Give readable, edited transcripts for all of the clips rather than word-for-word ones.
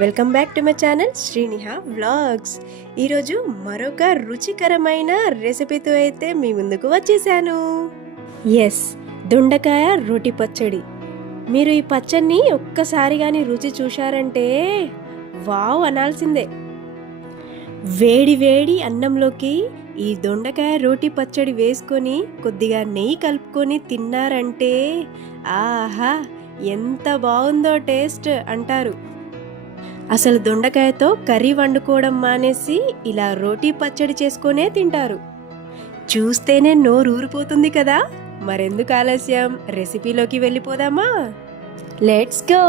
Welcome back to my channel Sriniha vlogs. ఈరోజు మరొక రుచికరమైన రెసిపీతో అయితే మీ ముందుకు వచ్చేసాను. ఎస్, దొండకాయ రోటి పచ్చడి. మీరు ఈ పచ్చడిని ఒక్కసారి కానీ రుచి చూశారంటే వావ్ అనాల్సిందే. వేడి వేడి అన్నంలోకి ఈ దొండకాయ రోటి పచ్చడి వేసుకొని కొద్దిగా నెయ్యి కలుపుకొని తిన్నారంటే ఆహా ఎంత బాగుందో టేస్ట్ అంటారు. అసలు దొండకాయతో కర్రీ వండుకోవడం మానేసి ఇలా రోటీ పచ్చడి చేసుకొనే తింటారు. చూస్తేనే నోరు ఊరిపోతుంది కదా. మరెందుకు ఆలస్యం, రెసిపీలోకి వెళ్ళిపోదామా? Let's go.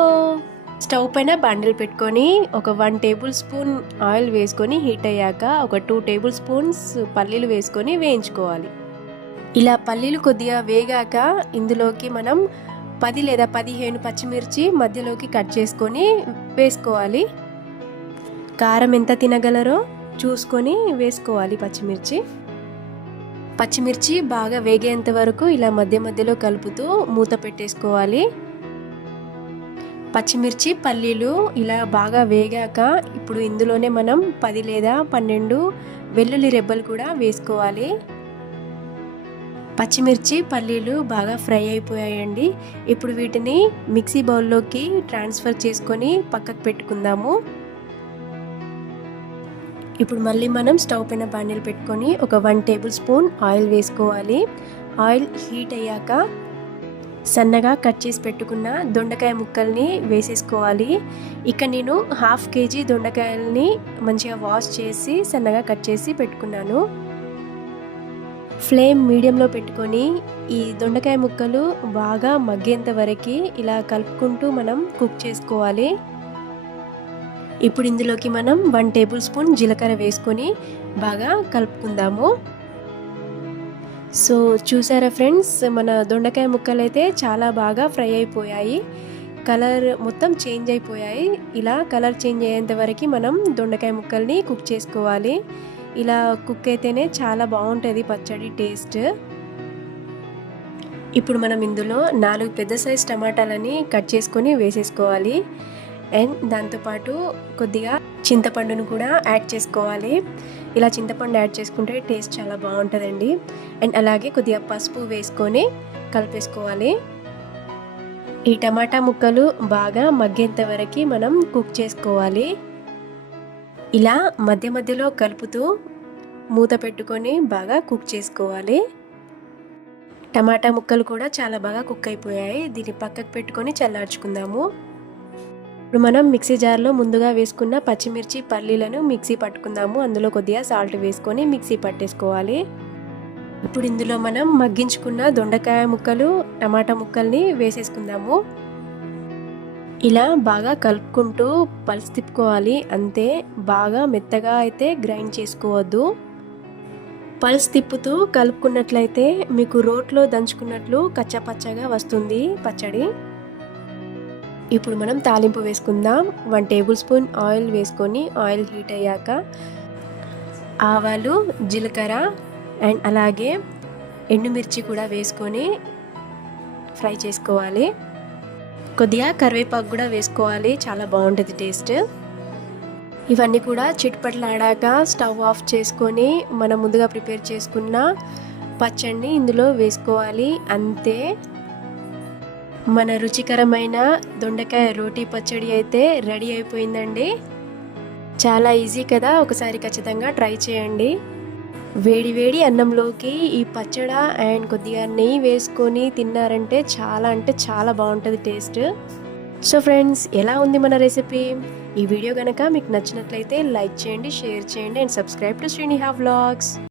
స్టవ్ పైన బండిల్ పెట్టుకొని ఒక 1 టేబుల్ స్పూన్ ఆయిల్ వేసుకొని హీట్ అయ్యాక ఒక 2 టేబుల్ స్పూన్స్ పల్లీలు వేసుకొని వేయించుకోవాలి. ఇలా పల్లీలు కొద్దిగా వేగాక ఇందులోకి మనం 10 లేదా 15 పచ్చిమిర్చి మధ్యలోకి కట్ చేసుకొని వేసుకోవాలి. కారం ఎంత తినగలరో చూసుకొని వేసుకోవాలి. పచ్చిమిర్చి బాగా వేగేంత వరకు ఇలా మధ్య మధ్యలో కలుపుతూ మూత పెట్టేసుకోవాలి. పచ్చిమిర్చి పల్లీలు ఇలా బాగా వేగాక ఇప్పుడు ఇందులోనే మనం 10 లేదా 12 వెల్లుల్లి రెబ్బలు కూడా వేసుకోవాలి. పచ్చిమిర్చి పల్లీలు బాగా ఫ్రై అయిపోయాయండి. ఇప్పుడు వీటిని మిక్సీ బౌల్లోకి ట్రాన్స్ఫర్ చేసుకొని పక్కకు పెట్టుకుందాము. ఇప్పుడు మళ్ళీ మనం స్టవ్ పైన బాండిల్ పెట్టుకొని ఒక 1 టేబుల్ స్పూన్ ఆయిల్ వేసుకోవాలి. ఆయిల్ హీట్ అయ్యాక సన్నగా కట్ చేసి పెట్టుకున్న దొండకాయ ముక్కల్ని వేసేసుకోవాలి. ఇక నేను 1/2 కేజీ దొండకాయల్ని మంచిగా వాష్ చేసి సన్నగా కట్ చేసి పెట్టుకున్నాను. ఫ్లేమ్ మీడియంలో పెట్టుకొని ఈ దొండకాయ ముక్కలు బాగా మగ్గేంత వరకు ఇలా కలుపుకుంటూ మనం కుక్ చేసుకోవాలి. ఇప్పుడు ఇందులోకి మనం 1 టేబుల్ స్పూన్ జీలకర్ర వేసుకొని బాగా కలుపుకుందాము. సో చూసారా ఫ్రెండ్స్, మన దొండకాయ ముక్కలు అయితే చాలా బాగా ఫ్రై అయిపోయాయి. కలర్ మొత్తం చేంజ్ అయిపోయాయి. ఇలా కలర్ చేంజ్ అయ్యేంత వరకు మనం దొండకాయ ముక్కల్ని కుక్ చేసుకోవాలి. ఇలా కుక్ అయితేనే చాలా బాగుంటుంది పచ్చడి టేస్ట్. ఇప్పుడు మనం ఇందులో 4 పెద్ద సైజ్ టమాటాలని కట్ చేసుకొని వేసేసుకోవాలి. అండ్ దాంతోపాటు కొద్దిగా చింతపండును కూడా యాడ్ చేసుకోవాలి. ఇలా చింతపండు యాడ్ చేసుకుంటే టేస్ట్ చాలా బాగుంటుందండి. అండ్ అలాగే కొద్దిగా పసుపు వేసుకొని కలిపేసుకోవాలి. ఈ టమాటా ముక్కలు బాగా మగ్గేంత వరకు మనం కుక్ చేసుకోవాలి. ఇలా మధ్య మధ్యలో కలుపుతూ మూత పెట్టుకొని బాగా కుక్ చేసుకోవాలి. టమాటా ముక్కలు కూడా చాలా బాగా కుక్ అయిపోయాయి. దీన్ని పక్కకు పెట్టుకొని చల్లార్చుకుందాము. ఇప్పుడు మనం మిక్సీ జార్లో ముందుగా వేసుకున్న పచ్చిమిర్చి పల్లీలను మిక్సీ పట్టుకుందాము. అందులో కొద్దిగా సాల్ట్ వేసుకొని మిక్సీ పట్టేసుకోవాలి. ఇప్పుడు ఇందులో మనం మగ్గించుకున్న దొండకాయ ముక్కలు టమాటా ముక్కల్ని వేసేసుకుందాము. ఇలా బాగా కలుపుకుంటూ పల్స్ తిప్పుకోవాలి. అంతే, బాగా మెత్తగా అయితే గ్రైండ్ చేసుకోవద్దు. పల్స్ తిప్పుతూ కలుపుకున్నట్లయితే మీకు రోట్లో దంచుకున్నట్లు కచ్చాపచ్చగా వస్తుంది పచ్చడి. ఇప్పుడు మనం తాలింపు వేసుకుందాం. 1 టేబుల్ స్పూన్ ఆయిల్ వేసుకొని ఆయిల్ హీట్ అయ్యాక ఆవాలు, జీలకర్ర అండ్ అలాగే ఎండుమిర్చి కూడా వేసుకొని ఫ్రై చేసుకోవాలి. కొద్దిగా కరివేపాకు కూడా వేసుకోవాలి, చాలా బాగుంటుంది టేస్ట్. ఇవన్నీ కూడా చిట్పట్లాడాక స్టవ్ ఆఫ్ చేసుకొని మనం ముందుగా ప్రిపేర్ చేసుకున్న పచ్చడిని ఇందులో వేసుకోవాలి. అంతే, మన రుచికరమైన దొండకాయ రోటీ పచ్చడి అయితే రెడీ అయిపోయిందండి. చాలా ఈజీ కదా, ఒకసారి ఖచ్చితంగా ట్రై చేయండి. వేడి వేడి అన్నంలోకి ఈ పచ్చడి అండ్ కొద్దిగా నెయ్యి వేసుకొని తిన్నారంటే చాలా అంటే చాలా బాగుంటుంది టేస్ట్. సో ఫ్రెండ్స్, ఎలా ఉంది మన రెసిపీ? ఈ వీడియో కనుక మీకు నచ్చినట్లయితే లైక్ చేయండి, షేర్ చేయండి and subscribe to Sriniha vlogs.